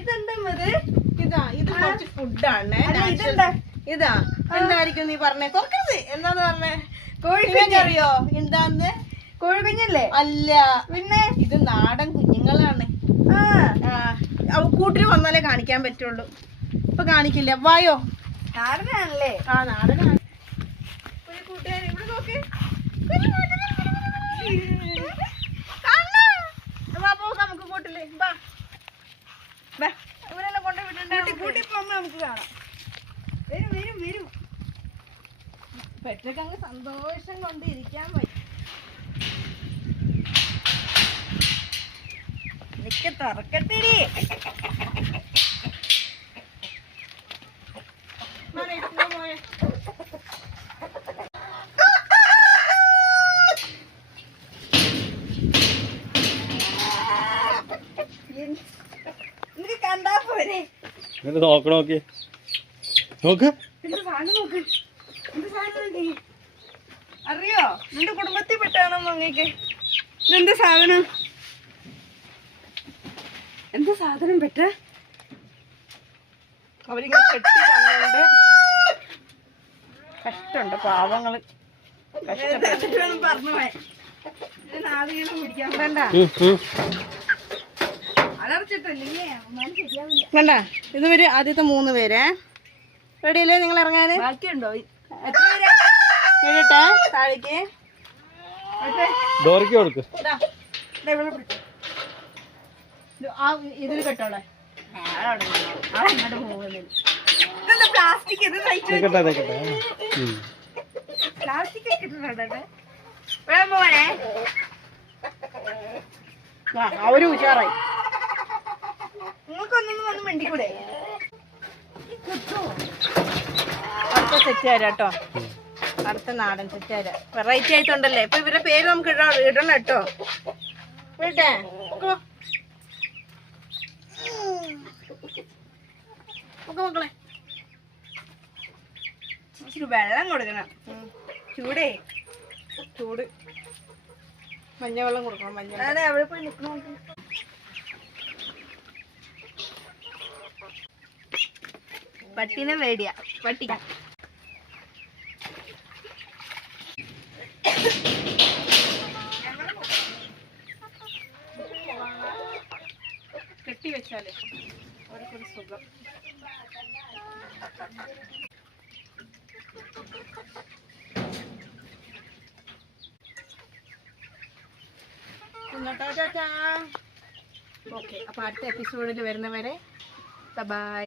ഇതെന്താ ഇത് കുറച്ച് ഫുഡാണ്. ഇതാ എന്തായിരിക്കും നീ പറഞ്ഞേ? തുറക്കരുത്. എന്താന്ന് പറഞ്ഞേ? കോഴിക്കറിയോ? എന്താന്ന്? കോഴിക്കുഞ്ഞല്ലേ? അല്ല, പിന്നെ ഇത് നാടൻ കുഞ്ഞുങ്ങളാണ്. കൂട്ടിന് വന്നാലേ കാണിക്കാൻ പറ്റുള്ളൂ. ഇപ്പൊ കാണിക്കില്ല. വായോ. നാടനാണല്ലേ? ആ നാടനാണ്. കൂട്ടുകാരി ഇവിടെ നോക്ക്. നമുക്ക് കൂട്ടില്ലേ ഇവരെല്ലാം കൊണ്ടുപോയി കൂട്ടി പോകുമ്പോ നമുക്ക് കാണാം. വരും പെറ്റക്കങ്ങ് സന്തോഷം കൊണ്ട് ഇരിക്കാൻ പറ്റും. എനിക്ക് തുറക്കത്തിരി. കണ്ടാ പോരെ. നോക്ക് അറിയോ? നിന്റെ കുടുംബത്തിൽ പെട്ടാണോ മങ്ങിക്ക്? ഇതെന്താ സാധനം? എന്താ സാധനം പെട്ട? അവരിങ്ങനെ കെട്ടി തന്നുകൊണ്ട് കഷ്ടമുണ്ട് പാവങ്ങള്. പറഞ്ഞു പോയ പിടിക്കാൻ വേണ്ട. ഇതുവരെ ആദ്യത്തെ 3 പേര് റെഡിയല്ലേ? നിങ്ങൾ ഇറങ്ങാന് ബാക്കിയുണ്ടോ? വീഴട്ടെ താഴേക്ക്. ഇതിൽ കെട്ടോളെ. പ്ലാസ്റ്റിക് പ്ലാസ്റ്റിക് മോനെ. അവര് ഉഷാറായി. നിങ്ങൾക്കൊന്നും വന്ന് മിണ്ടിക്കൂടെ? അടുത്ത സെറ്റ് തരാട്ടോ. അടുത്ത നാടൻ സെറ്റ് തരാം. വെറൈറ്റി ആയിട്ടുണ്ടല്ലേ. ഇപ്പൊ ഇവരുടെ പേര് നമുക്ക് ഇടണം കേട്ടോ. വീട്ടെ മക്കളെ ഇച്ചിരി വെള്ളം കൊടുക്കണം. ചൂട് മഞ്ഞവെള്ളം കൊടുക്കണം. മഞ്ഞ എവിടെ പോയി നിൽക്കണം. പട്ടിനെ പേടിയാ. പട്ടി കെട്ടി വെച്ചാലേ അവർക്കൊരു സുഖം. ഓക്കെ, അപ്പൊ അടുത്ത എപ്പിസോഡിൽ വരുന്നവരെ ബൈ.